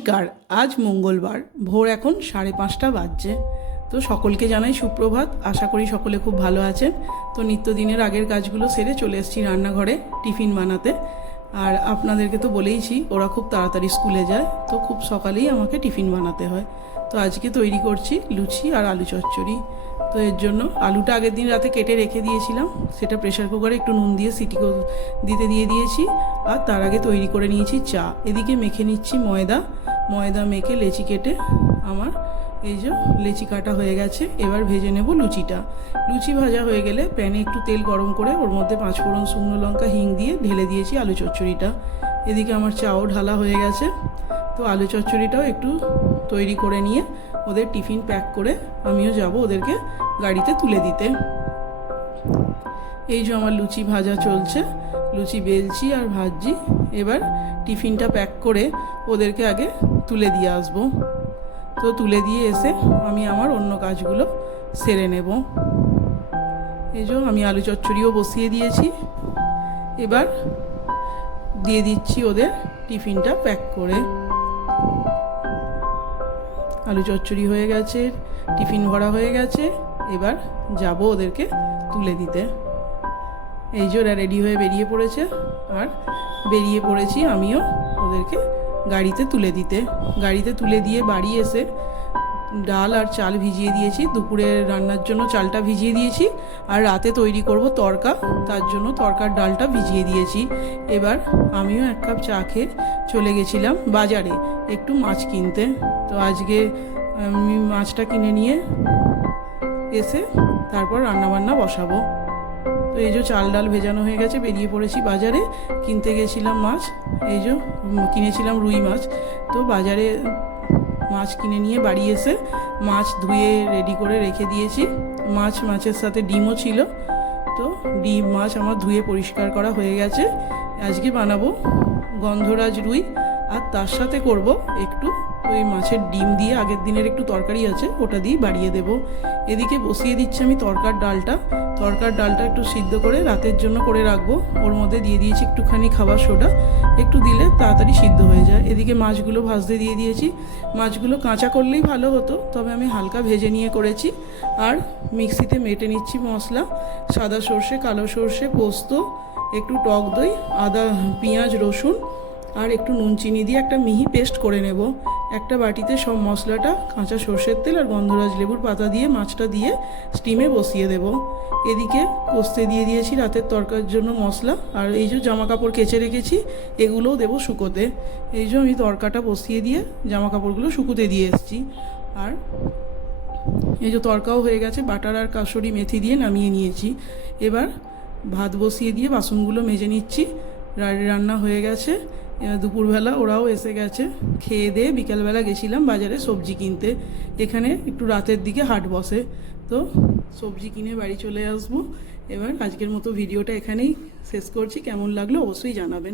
নমস্কার, আজ মঙ্গলবার, ভোর এখন সাড়ে পাঁচটা বাজছে। তো সকলকে জানাই সুপ্রভাত, আশা করি সকলে খুব ভালো আছেন। তো নিত্যদিনের আগের কাজগুলো সেরে চলে এসেছি রান্নাঘরে, টিফিন বানাতে। আর আপনাদেরকে তো বলেইছি, ওরা খুব তাড়াতাড়ি স্কুলে যায়, তো খুব সকালেই আমাকে টিফিন বানাতে হয়। তো আজকে তৈরি করছি লুচি আর আলু চচ্চড়ি। তো এর জন্য আলুটা আগের দিন রাতে কেটে রেখে দিয়েছিলাম, সেটা প্রেশার কুকারে একটু নুন দিয়ে সিটি দিতে দিয়ে দিয়েছি, আর তার আগে তৈরি করে নিয়েছি চা। এদিকে মেখে নিচ্ছি ময়দা ময়দা মেখে লেচি কেটে আমার এই যে লেচি কাটা হয়ে গেছে, এবার ভেজে নেব লুচিটা। লুচি ভাজা হয়ে গেলে প্যানে একটু তেল গরম করে ওর মধ্যে পাঁচ ফোড়ন শুকনো লঙ্কা, হিং দিয়ে ঢেলে দিয়েছি আলু চচ্চড়িটা। এদিকে আমার চাও ঢালা হয়ে গেছে, তো আলু চচ্চড়িটাও একটু তৈরি করে নিয়ে ওদের টিফিন প্যাক করে আমিও যাব ওদেরকে গাড়িতে তুলে দিতে। এই যে আমার লুচি ভাজা চলছে লুচি বেলছি আর ভাজছি। এবার টিফিনটা প্যাক করে ওদেরকে আগে তুলে দিয়ে আসব। তো তুলে দিয়ে এসে আমি আমার অন্য কাজগুলো সেরে নেব। এই যে আমি আলু চচ্চড়িও বসিয়ে দিয়েছি। এবার দিয়ে দিচ্ছি ওদের টিফিনটা প্যাক করে। আলু চচ্চড়ি হয়ে গেছে, টিফিন ভরা হয়ে গেছে। এবার যাব ওদেরকে তুলে দিতে। এই যে ওরা রেডি হয়ে বেরিয়ে পড়েছে, আর বেরিয়ে পড়েছি আমিও ওদেরকে গাড়িতে তুলে দিতে। গাড়িতে তুলে দিয়ে বাড়ি এসে ডাল আর চাল ভিজিয়ে দিয়েছি, দুপুরে রান্নার জন্য চালটা ভিজিয়ে দিয়েছি, আর রাতে তৈরি করব তরকা, তার জন্য তরকার ডালটা ভিজিয়ে দিয়েছি। এবার আমিও এক কাপ চা খেয়ে চলে গেছিলাম বাজারে একটু মাছ কিনতে। তো আজকে আমি মাছটা কিনে নিয়ে এসে তারপর রান্নাবান্না বসাবো। তো এই যে চাল ডাল ভেজানো হয়ে গেছে, বেরিয়ে পড়েছি বাজারে। কিনতে গেছিলাম মাছ, এই যে কিনেছিলাম রুই মাছ। তো বাজারে মাছ কিনে নিয়ে বাড়ি এসে মাছ ধুয়ে রেডি করে রেখে দিয়েছি। মাছ, মাছের সাথে ডিমও ছিল। তো ডিম, মাছ আমার ধুয়ে পরিষ্কার করা হয়ে গেছে। আজকে বানাবো গন্ধরাজ রুই, আর তার সাথে করব একটু ওই মাছের ডিম দিয়ে আগের দিনের একটু তরকারি আছে, ওটা দিয়ে বাড়িয়ে দেব। এদিকে বসিয়ে দিচ্ছি আমি তরকার ডালটা। তরকার ডালটা একটু সিদ্ধ করে রাতের জন্য করে রাখব। ওর মধ্যে দিয়ে দিয়েছি একটুখানি খাবার সোডা। একটু দিলে তাড়াতাড়ি সিদ্ধ হয়ে যায়। এদিকে মাছগুলো ভাজতে দিয়ে দিয়েছি। মাছগুলো কাঁচা করলেই ভালো হতো, তবে আমি হালকা ভেজে নিয়ে করেছি। আর মিক্সিতে মেটে নিচ্ছি মশলা। সাদা সর্ষে, কালো সর্ষে, পোস্ত, একটু টক দই, আদা, পেঁয়াজ, রসুন আর একটু নুন চিনি দিয়ে একটা মিহি পেস্ট করে নেব। একটা বাটিতে সব মশলাটা, কাঁচা সর্ষের তেল আর গন্ধরাজ লেবুর পাতা দিয়ে, মাছটা দিয়ে স্টিমে বসিয়ে দেব। এদিকে কষতে দিয়ে দিয়েছি রাতের তরকার জন্য মশলা আর এই যে জামা কাপড় কেচে রেখেছি, এগুলোও দেবো শুকোতে। এই যে আমি তরকাটা বসিয়ে দিয়ে জামা কাপড়গুলো শুকোতে দিয়ে এসেছি। আর এই যে তরকাও হয়ে গেছে, বাটার আর কাসরি মেথি দিয়ে নামিয়ে নিয়েছি। এবার ভাত বসিয়ে দিয়ে বাসনগুলো মেজে নিচ্ছি। রান্না হয়ে গেছে। দুপুরবেলা ওরাও এসে গেছে, খেয়ে দিয়ে বিকালবেলা গেছিলাম বাজারে সবজি কিনতে। এখানে একটু রাতের দিকে হাট বসে। তো সবজি কিনে বাড়ি চলে আসব। এবার আজকের মতো ভিডিওটা এখানেই শেষ করছি। কেমন লাগল অবশ্যই জানাবেন।